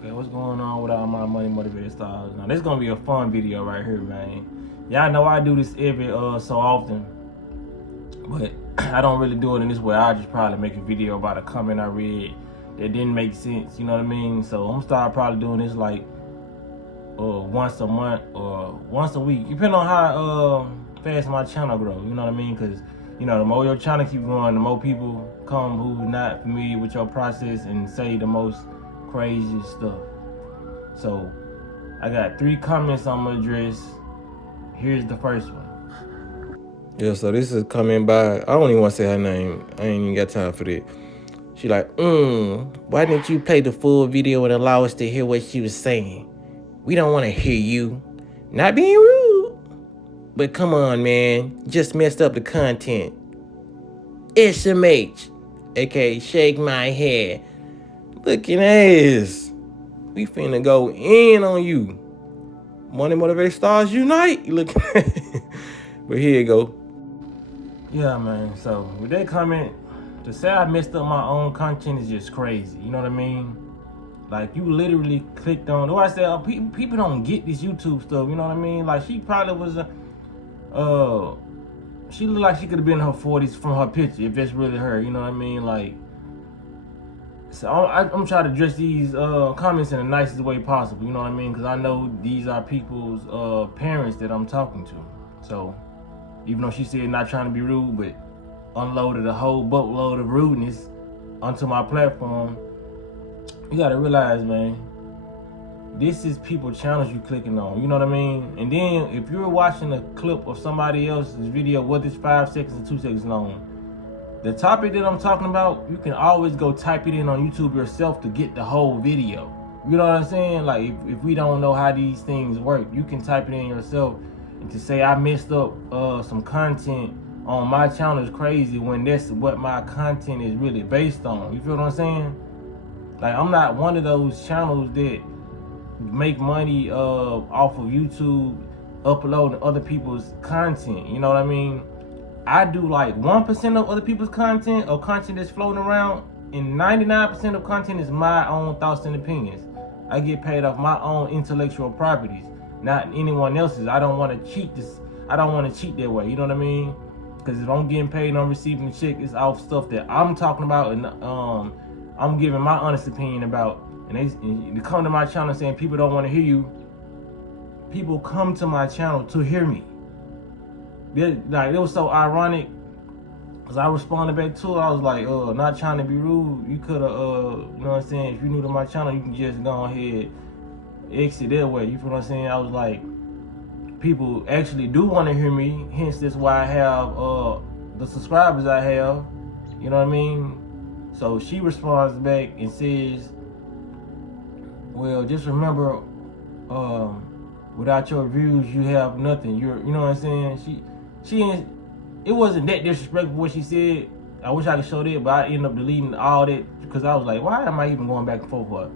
Okay, what's going on with all my money motivated stars? Now this is gonna be a fun video right here, man. Y'all know I do this every so often, but I don't really do it in this way. I just probably make a video about a comment I read that didn't make sense. You know what I mean? So I'm gonna start probably doing this like once a month or once a week, depending on how fast my channel grows. You know what I mean? Because you know, the more your channel keep growing, the more people come who not familiar with your process and say the most crazy stuff. So I got 3 comments I'm gonna address. Here's the first one. Yeah, so this is coming by. I don't even want to say her name. I ain't even got time for that. She like, why didn't you play the full video and allow us to hear what she was saying? We don't want to hear you. Not being rude, but come on, man. Just messed up the content. SMH, aka shake my head. Looking ass. We finna go in on you. Money motivated stars unite. You looking but here you go. Yeah, man. So with that comment, to say I messed up my own content is just crazy. You know what I mean? Like, you literally clicked on. Though I said people don't get this YouTube stuff. You know what I mean? Like, she probably was she looked like she could have been in her 40s from her picture, if that's really her. You know what I mean? Like, so I'm trying to address these comments in the nicest way possible. You know what I mean? Because I know these are people's parents that I'm talking to. So even though she said not trying to be rude, but unloaded a whole boatload of rudeness onto my platform, you gotta realize, man, this is people channels you clicking on. You know what I mean? And then if you're watching a clip of somebody else's video, whether it's 5 seconds or 2 seconds long, the topic that I'm talking about, you can always go type it in on YouTube yourself to get the whole video. You know what I'm saying? Like, if we don't know how these things work, you can type it in yourself. And to say I messed up some content on my channel is crazy when that's what my content is really based on. You feel what I'm saying? Like, I'm not one of those channels that make money off of YouTube uploading other people's content. You know what I mean? I do like 1% of other people's content or content that's floating around, and 99% of content is my own thoughts and opinions. I get paid off my own intellectual properties, not anyone else's. I don't want to cheat this. I don't want to cheat that way. You know what I mean? Because if I'm getting paid and I'm receiving the check, it's off stuff that I'm talking about and I'm giving my honest opinion about. And they come to my channel saying people don't want to hear you. People come to my channel to hear me. Like, it was so ironic, because I responded back to it. I was like, not trying to be rude. You could have, you know what I'm saying? If you're new to my channel, you can just go ahead, exit that way. You feel what I'm saying? I was like, people actually do want to hear me. Hence, that's why I have the subscribers I have. You know what I mean? So she responds back and says, well, just remember, without your views, you have nothing. You know what I'm saying? It wasn't that disrespectful what she said. I wish I could show that, but I ended up deleting all that because I was like, why am I even going back and forth with her?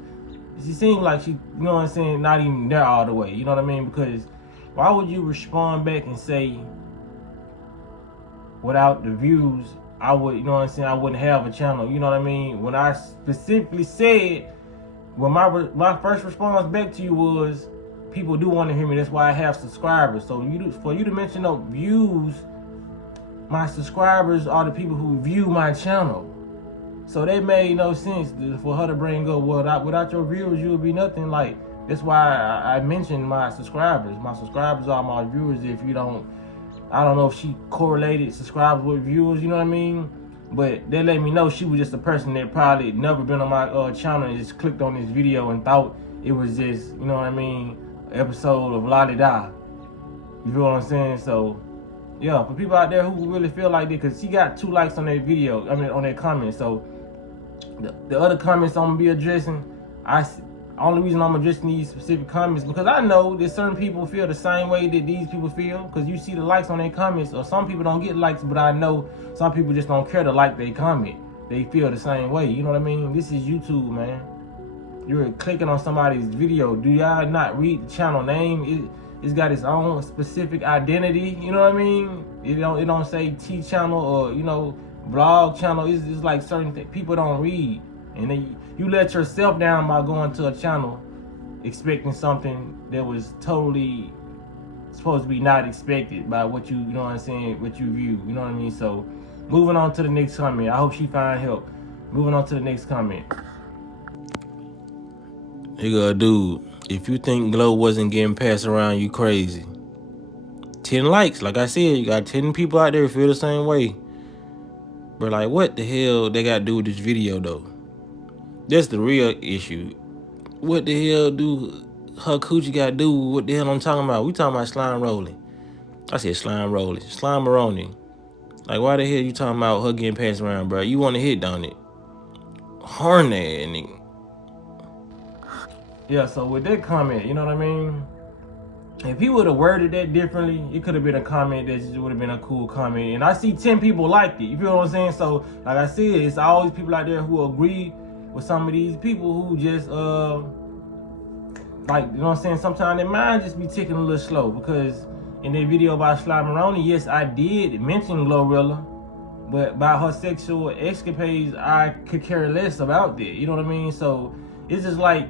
She seemed like she, you know what I'm saying, not even there all the way. You know what I mean? Because why would you respond back and say, without the views, I would, you know what I'm saying, I wouldn't have a channel. You know what I mean? When I specifically said, when my first response back to you was, people do want to hear me. That's why I have subscribers. So for you to mention up views, my subscribers are the people who view my channel. So that made no sense for her to bring up, well, without your viewers, you would be nothing. Like, that's why I mentioned my subscribers. My subscribers are my viewers. If you don't, I don't know if she correlated subscribers with viewers, you know what I mean? But they let me know she was just a person that probably never been on my channel and just clicked on this video and thought it was just, you know what I mean, episode of La Di Da. You feel what I'm saying? So yeah, for people out there who really feel like that, because she got 2 likes on that video, I mean on that comment. So the other comments I'm gonna be addressing, only reason I'm addressing these specific comments because I know that certain people feel the same way that these people feel, because you see the likes on their comments, or some people don't get likes, but I know some people just don't care to like their comment. They feel the same way. You know what I mean? This is YouTube, man. You're clicking on somebody's video. Do y'all not read the channel name? It's got its own specific identity. You know what I mean? It don't say T channel or, you know, blog channel. It's like certain people don't read. And then you let yourself down by going to a channel expecting something that was totally supposed to be not expected by what you know what I'm saying, what you view, you know what I mean? So moving on to the next comment. I hope she find help. Moving on to the next comment. You go, dude, if you think Glow wasn't getting passed around, you crazy. 10 likes, like I said, you got 10 people out there who feel the same way. But like, what the hell they got to do with this video though? That's the real issue. What the hell do her coochie got to do with what the hell I'm talking about? We talking about slime rolling. I said slime rolling, slime maroni. Like, why the hell you talking about her getting passed around, bro? You want to hit on it? Horny, nigga. Yeah, so with that comment, you know what I mean? If he would have worded that differently, it could have been a comment that just would have been a cool comment. And I see 10 people liked it. You feel what I'm saying? So, like I said, it's always people out there who agree with some of these people who just, like, you know what I'm saying? Sometimes their mind just be ticking a little slow. Because in that video about Slime Maroni, yes, I did mention Glorilla. But by her sexual escapades, I could care less about that. You know what I mean? So, it's just like,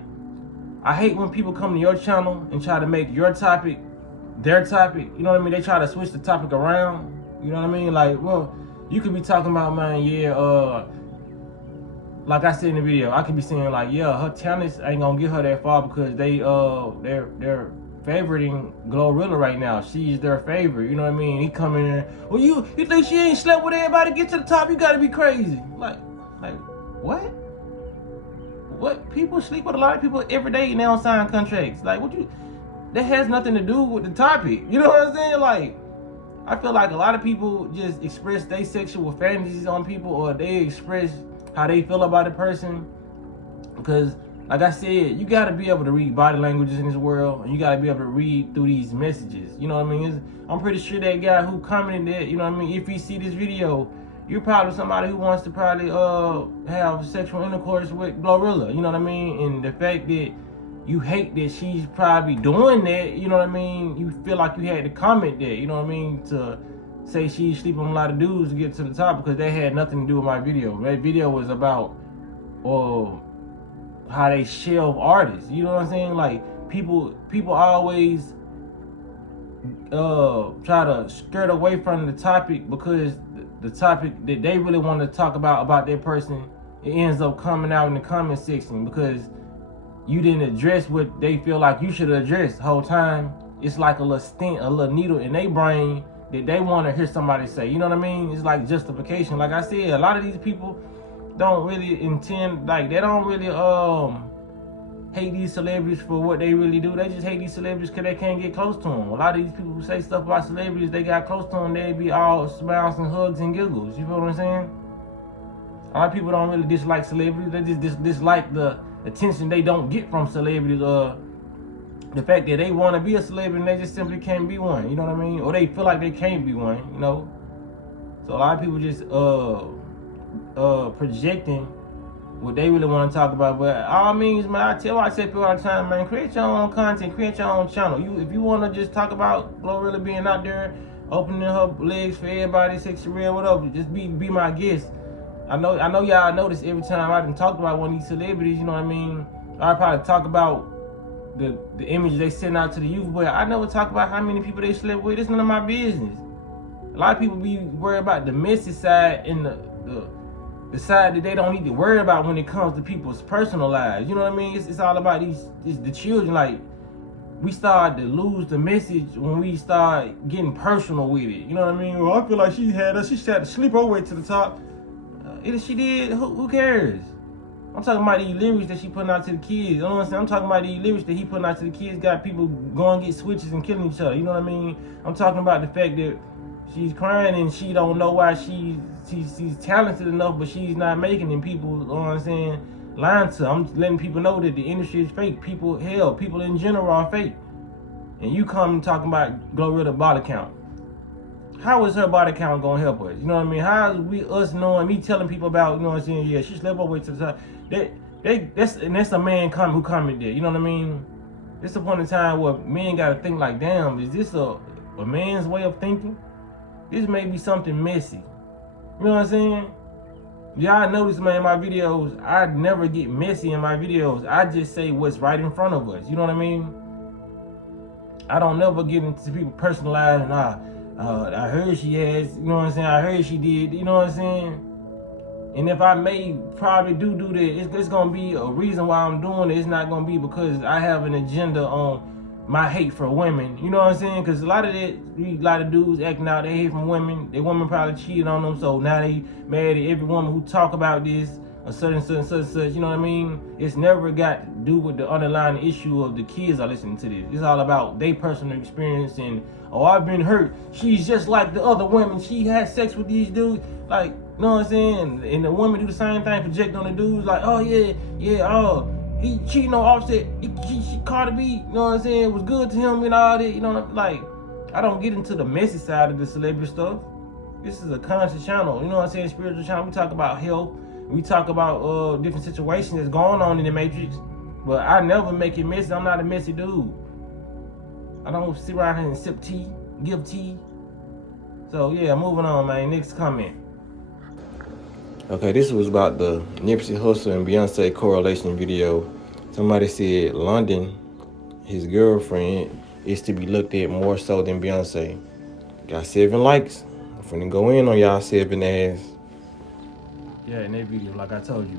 I hate when people come to your channel and try to make your topic their topic. You know what I mean? They try to switch the topic around. You know what I mean? Like, well, you could be talking about, man, yeah, like I said in the video, I could be saying like, yeah, her talents ain't gonna get her that far because they're favoriting Glorilla right now. She's their favorite. You know what I mean? He come in there, well, you think she ain't slept with everybody to get to the top? You gotta be crazy. Like what? What? People sleep with a lot of people every day and they don't sign contracts. Like, what you? That has nothing to do with the topic. You know what I'm saying? Like, I feel like a lot of people just express their sexual fantasies on people, or they express how they feel about a person. Because, like I said, you got to be able to read body languages in this world, and you got to be able to read through these messages. You know what I mean? I'm pretty sure that guy who commented that, you know what I mean, if he see this video, you're probably somebody who wants to probably have sexual intercourse with Glorilla, you know what I mean? And the fact that you hate that she's probably doing that, you know what I mean? You feel like you had to comment that, you know what I mean? To say she's sleeping with a lot of dudes to get to the top, because that had nothing to do with my video. That video was about how they shelve artists, you know what I'm saying? Like, people always try to skirt away from the topic, because the topic that they really want to talk about their person, it ends up coming out in the comment section because you didn't address what they feel like you should have addressed the whole time. It's like a little stint, a little needle in their brain that they want to hear somebody say. You know what I mean? It's like justification. Like I said, a lot of these people don't really intend, like, they don't really hate these celebrities for what they really do. They just hate these celebrities because they can't get close to them. A lot of these people who say stuff about celebrities, they got close to them, they'd be all smiles and hugs and giggles. You feel what I'm saying? A lot of people don't really dislike celebrities. They just dislike the attention they don't get from celebrities. The fact that they want to be a celebrity and they just simply can't be one. You know what I mean? Or they feel like they can't be one, you know? So a lot of people just projecting what they really want to talk about. But all means, man, I tell people all the time, man, create your own content, create your own channel. If you want to just talk about Glorilla being out there, opening her legs for everybody, sexy real, whatever, just be my guest. I know y'all notice every time I done talked about one of these celebrities, you know what I mean? I probably talk about the image they send out to the youth, but I never talk about how many people they slept with. It's none of my business. A lot of people be worried about the messy side and the side that they don't need to worry about when it comes to people's personal lives. You know what I mean? It's all about the children. Like, we start to lose the message when we start getting personal with it. You know what I mean? Well, I feel like she had to sleep her way to the top. If she did, who cares? I'm talking about these lyrics that she putting out to the kids. You know what I'm saying? I'm talking about these lyrics that he putting out to the kids got people going to get switches and killing each other. You know what I mean? I'm talking about the fact that she's crying and she don't know why she's talented enough, but she's not making it. People, you know what I'm saying, lying to her. I'm letting people know that the industry is fake. People in general are fake. And you come talking about Glorilla body count. How is her body count gonna help us? You know what I mean? How is us knowing, me telling people about, you know what I'm saying, yeah, she slept her way to the top. That's a man who commented. You know what I mean? It's the point in time where men gotta think like, damn, is this a man's way of thinking? This may be something messy. You know what I'm saying? Y'all notice, man, in my videos, I never get messy in my videos. I just say what's right in front of us. You know what I mean? I don't never get into people personalized and I heard she has, you know what I'm saying? I heard she did, you know what I'm saying? And if I may probably do that, it's gonna be a reason why I'm doing it. It's not gonna be because I have an agenda on my hate for women. You know what I'm saying? Because a lot of dudes acting out they hate from women. Their women probably cheated on them, so now they mad at every woman who talk about this or such. You know what I mean? It's never got to do with the underlying issue of the kids are listening to this. It's all about their personal experience and, oh, I've been hurt. She's just like the other women. She had sex with these dudes. Like, you know what I'm saying? And the women do the same thing, project on the dudes. Like, oh yeah, he cheating on Offset. She Cardi B, you know what I'm saying? It was good to him and all that. You know, like, I don't get into the messy side of the celebrity stuff. This is a conscious channel. You know what I'm saying? Spiritual channel. We talk about health. We talk about different situations that's going on in the Matrix. But I never make it messy. I'm not a messy dude. I don't sit around here and sip tea, give tea. So yeah, moving on, man. Next comment. Okay, this was about the Nipsey Hussle and Beyonce correlation video. Somebody said London, his girlfriend, is to be looked at more so than Beyonce. Got 7 likes. I'm finna go in on y'all 7 ass. Yeah, in that video, like I told you,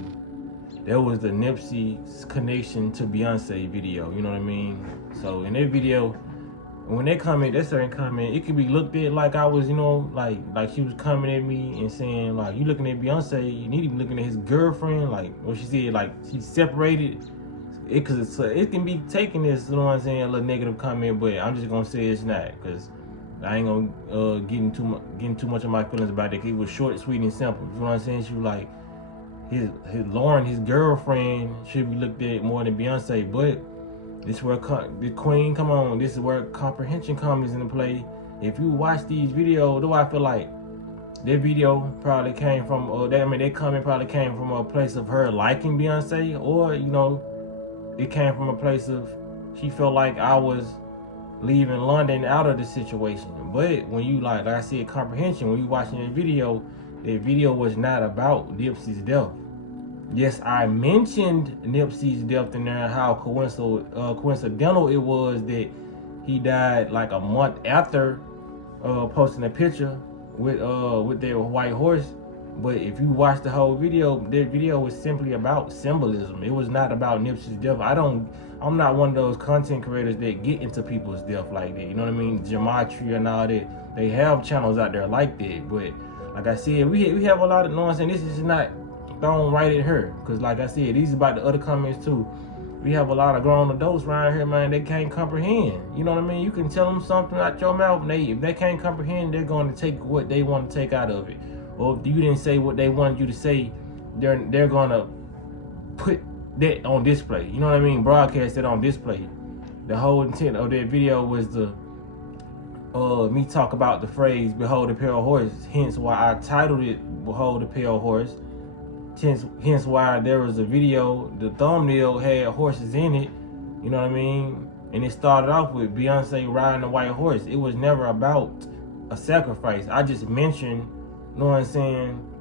that was the Nipsey's connection to Beyonce video. You know what I mean? So in that video, when they comment, that certain comment, it could be looked at like I was, you know, like she was coming at me and saying, like, you looking at Beyonce, you need to be looking at his girlfriend, like what she said, like she's separated. Cause it can be taken as, you know what I'm saying, a little negative comment, but I'm just gonna say it's not, cause I ain't gonna getting too much of my feelings about it. It was short, sweet, and simple. You know what I'm saying? She was like, his Lauren, his girlfriend, should be looked at more than Beyonce, but this is where the queen, come on, this is where comprehension comes into play. If you watch these videos, though, I feel like that video probably came from, that comment probably came from a place of her liking Beyonce, or, you know, it came from a place of she felt like I was leaving London out of the situation. But when you, like I said, comprehension, when you watching that video was not about Nipsey's death. Yes, I mentioned Nipsey's death in there, how coincidental it was that he died like a month after posting a picture with their white horse. But if you watch the whole video, that video was simply about symbolism. It was not about Nipsey's death. I'm not one of those content creators that get into people's death like that. You know what I mean? Gematria and all that. They have channels out there like that. But like I said, we have a lot of noise, and this is not thrown right at her. Because like I said, these are about the other comments too. We have a lot of grown adults around here, man. They can't comprehend. You know what I mean? You can tell them something out your mouth, and if they can't comprehend, they're going to take what they want to take out of it. Or if you didn't say what they wanted you to say, they're gonna put that on display. You know what I mean? Broadcast it on display. The whole intent of that video was to me talk about the phrase "Behold the pale horse." Hence why I titled it "Behold the pale horse." Hence why there was a video. The thumbnail had horses in it. You know what I mean? And it started off with Beyonce riding a white horse. It was never about a sacrifice. I just mentioned. You know what I'm saying?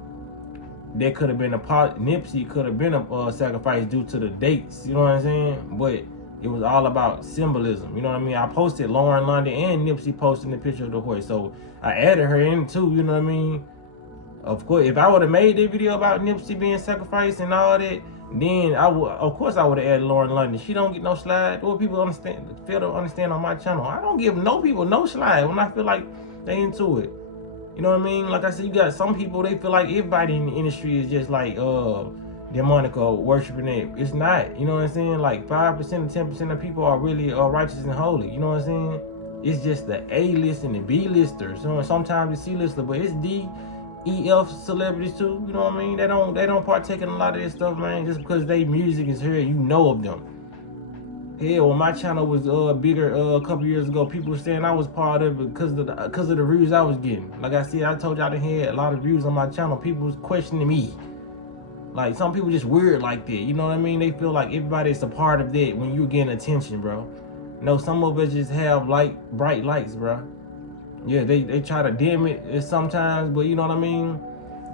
There could have been Nipsey could have been a sacrifice due to the dates. You know what I'm saying? But it was all about symbolism. You know what I mean? I posted Lauren London and Nipsey posting the picture of the horse. So I added her in too. You know what I mean? Of course, if I would have made that video about Nipsey being sacrificed and all that, then I would have added Lauren London. She don't get no slide. What people fail to understand on my channel, I don't give no people no slide when I feel like they into it. You know what I mean? Like I said, you got some people, they feel like everybody in the industry is just like demonic or worshiping it. It's not. You know what I'm saying? Like 5% or 10% of people are really righteous and holy. You know what I'm saying? It's just the A-list and the B-listers. You know, sometimes the C-lister, but it's D, E, F celebrities too. You know what I mean? They don't partake in a lot of this stuff, man. Just because they music is here, you know of them. Hell, when my channel was bigger a couple years ago, people were saying I was part of it because of the views I was getting. Like I said, I told y'all I had a lot of views on my channel. People was questioning me. Like, some people just weird like that. You know what I mean? They feel like everybody's a part of that when you're getting attention, bro. No, some of us just have bright lights, bro. Yeah, they try to dim it sometimes, but you know what I mean?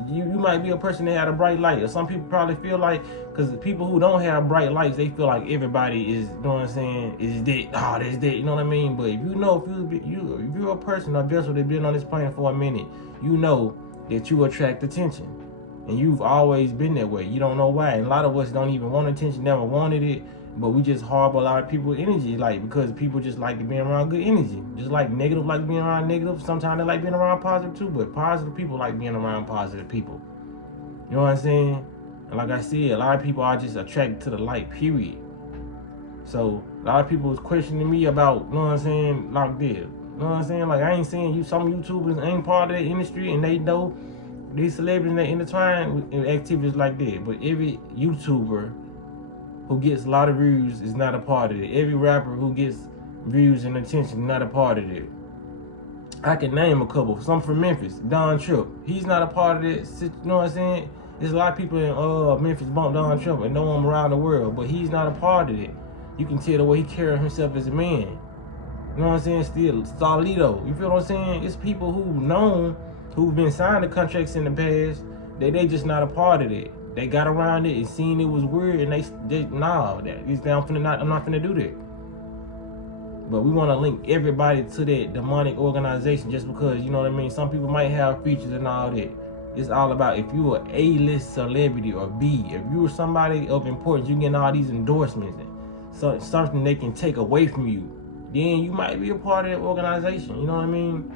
You might be a person that had a bright light, or some people probably feel like, because people who don't have bright lights, they feel like everybody is, you know what I'm saying, is dead. Oh, that's dead. You know what I mean? But if you know, if you're a person, a vessel that's been on this planet for a minute, you know that you attract attention, and you've always been that way. You don't know why. And a lot of us don't even want attention, never wanted it. But we just harbor a lot of people's energy, like, because people just like to be around good energy. Just like negative like being around negative. Sometimes they like being around positive too, but positive people like being around positive people. You know what I'm saying? And like I said, a lot of people are just attracted to the light, period. So a lot of people was questioning me about, you know what I'm saying, like this. You know what I'm saying? Like, I ain't saying you, some YouTubers ain't part of that industry and they know these celebrities that intertwine with activities like that. But every YouTuber who gets a lot of views is not a part of it. Every rapper who gets views and attention is not a part of it. I can name a couple. Some from Memphis, Don Tripp. He's not a part of it. You know what I'm saying? There's a lot of people in Memphis bump Don Tripp and know him around the world, but he's not a part of it. You can tell the way he carries himself as a man. You know what I'm saying? Still, Starlito. You feel what I'm saying? It's people who've been signed to contracts in the past, they just not a part of it. They got around it and seen it was weird, and I'm not finna do that. But we want to link everybody to that demonic organization just because, you know what I mean? Some people might have features and all that. It's all about if you are A-list celebrity or B, if you were somebody of importance, you getting all these endorsements and something they can take away from you, then you might be a part of that organization. You know what I mean?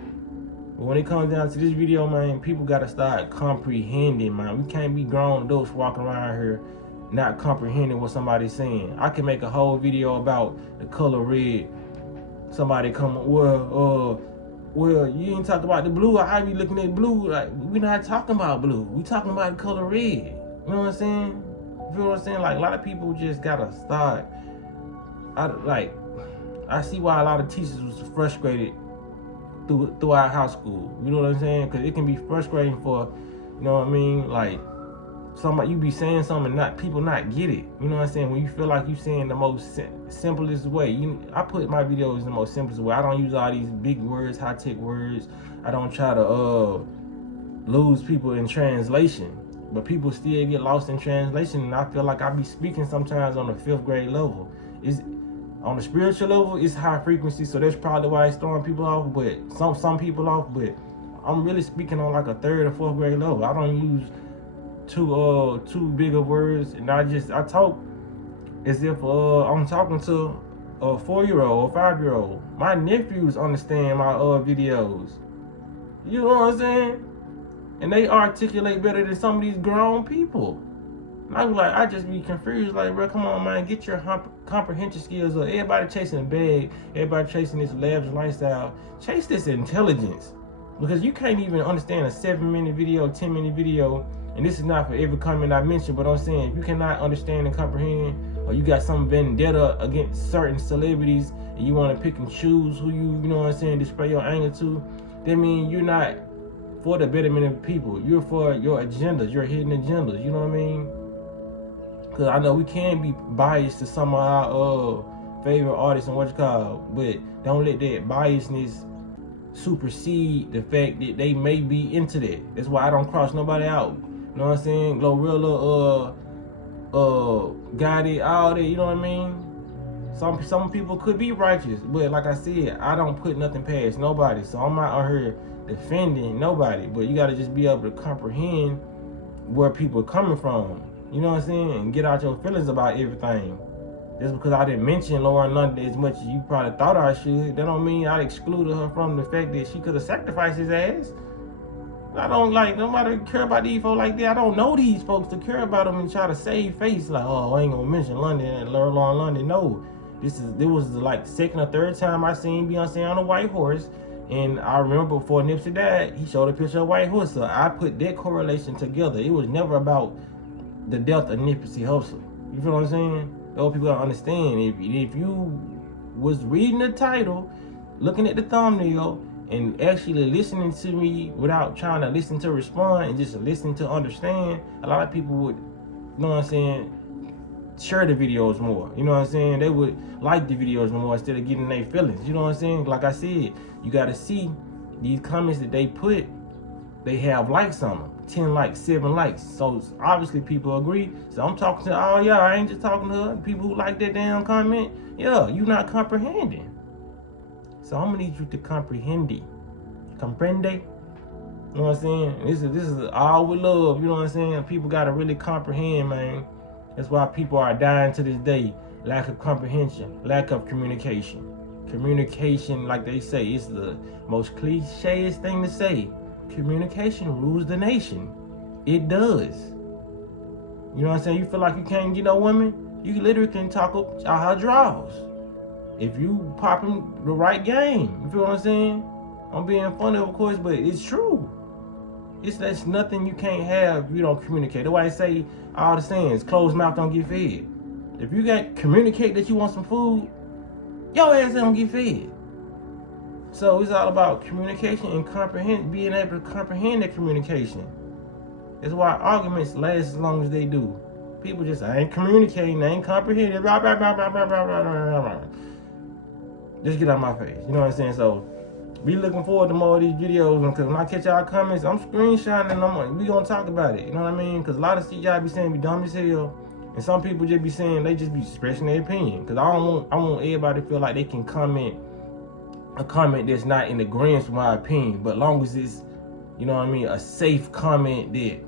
But when it comes down to this video, man, people got to start comprehending, man. We can't be grown adults walking around here not comprehending what somebody's saying. I can make a whole video about the color red. Somebody come, well, you ain't talking about the blue. I be looking at blue. Like, we not talking about blue. We talking about the color red. You know what I'm saying? You feel what I'm saying? Like, a lot of people just got to start. I see why a lot of teachers was frustrated throughout high school. You know what I'm saying? Because it can be frustrating for, you know what I mean, like, somebody, you be saying something and people not get it. You know what I'm saying? When you feel like you saying the most simplest way. I put my videos in the most simplest way. I don't use all these big words, high-tech words. I don't try to lose people in translation. But people still get lost in translation, and I feel like I be speaking sometimes on the 5th grade level. On the spiritual level, it's high frequency, so that's probably why it's throwing people off, but some people off, but I'm really speaking on like a 3rd or 4th grade level. I don't use too big of words, and I talk as if I'm talking to a 4-year-old or 5-year-old. My nephews understand my videos. You know what I'm saying? And they articulate better than some of these grown people. And I just be confused, like, bro, come on, man, get your comprehension skills up. Everybody chasing a bag, everybody chasing this lavish lifestyle. Chase this intelligence, because you can't even understand a 7-minute video, 10-minute video, and this is not for every comment I mentioned, but I'm saying, if you cannot understand and comprehend, or you got some vendetta against certain celebrities, and you want to pick and choose who you know what I'm saying, display your anger to, that means you're not for the betterment of people. You're for your agendas, your hidden agendas, you know what I mean? Because I know we can be biased to some of our favorite artists and but don't let that biasness supersede the fact that they may be into that. That's why I don't cross nobody out. You know what I'm saying? Glorilla, Gotti, all that, you know what I mean? Some people could be righteous, but like I said, I don't put nothing past nobody. So I'm not out here defending nobody, but you got to just be able to comprehend where people are coming from. You know what I'm saying? And get out your feelings about everything. Just because I didn't mention Lauren London as much as you probably thought I should, that don't mean I excluded her from the fact that she could have sacrificed his ass. I don't nobody care about these folks like that. I don't know these folks to care about them and try to save face. Like, oh, I ain't gonna mention London and Lauren London. No, it was like 2nd or 3rd time I seen Beyonce on a white horse. And I remember before Nipsey died, he showed a picture of a white horse. So I put that correlation together. It was never about the death of Nipsey Hussle. You feel what I'm saying? Those people gotta understand. If you was reading the title, looking at the thumbnail, and actually listening to me without trying to listen to respond and just listen to understand, a lot of people would, you know what I'm saying, share the videos more. You know what I'm saying? They would like the videos more instead of getting their feelings. You know what I'm saying? Like I said, you gotta see these comments that they put, they have likes on them. 10 likes, 7 likes. So obviously people agree. So I'm talking to all y'all. I ain't just talking to her. People who like that damn comment. Yeah, you not comprehending. So I'm gonna need you to comprehend it. Comprende? You know what I'm saying? This is all with love. You know what I'm saying? People gotta really comprehend, man. That's why people are dying to this day. Lack of comprehension, lack of communication. Communication, like they say, is the most clicheest thing to say. Communication rules the nation. It does. You know what I'm saying? You feel like you can't get no women? You literally can talk up out her drawers. If you popping the right game. You feel what I'm saying? I'm being funny, of course, but it's true. That's nothing you can't have if you don't communicate. That's why I say all the sayings, closed mouth don't get fed. If you got communicate that you want some food, your ass don't get fed. So it's all about communication and being able to comprehend that communication. That's why arguments last as long as they do. People just ain't communicating, they ain't comprehending. Just get out of my face. You know what I'm saying? So be looking forward to more of these videos, because when I catch y'all comments, I'm screenshotting and we gonna talk about it. You know what I mean? Because a lot of shit y'all be saying be dumb as hell, and some people just be saying they just be expressing their opinion. Because I want everybody to feel like they can comment a comment that's not in agreement with my opinion, but long as it's, you know what I mean, a safe comment that,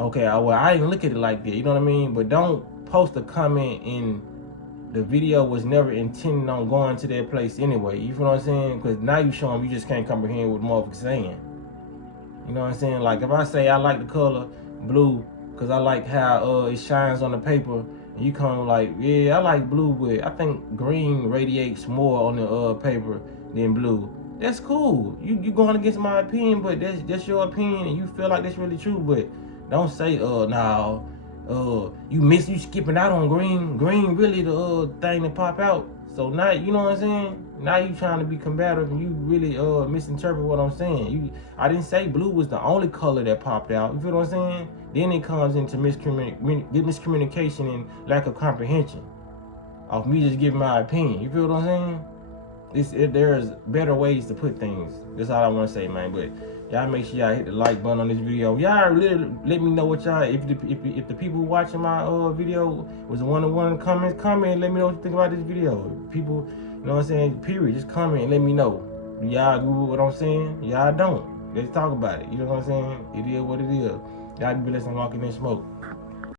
okay, well, I didn't look at it like that. You know what I mean? But don't post a comment in the video was never intended on going to that place anyway. You feel what I'm saying? Because now you show them you just can't comprehend what the motherfucker's saying. You know what I'm saying? Like if I say I like the color blue because I like how it shines on the paper, and you come like, yeah, I like blue, but I think green radiates more on the paper than blue. That's cool. You going against my opinion, but that's your opinion, and you feel like that's really true. But don't say, no. You skipping out on green. Green really the thing that pop out. So now, you know what I'm saying? Now you trying to be combative and you really misinterpret what I'm saying. I didn't say blue was the only color that popped out. You feel what I'm saying? Then it comes into miscommunication and lack of comprehension of me just giving my opinion. You feel what I'm saying? There's better ways to put things. That's all I want to say, man. But y'all make sure y'all hit the like button on this video. Y'all really let me know what y'all, if the people watching my video was one-on-one comments, comment and let me know what you think about this video. People, you know what I'm saying, period, just comment and let me know. Do y'all agree with what I'm saying? Y'all don't. Let's talk about it. You know what I'm saying? It is what it is. Y'all be blessed and walking in smoke.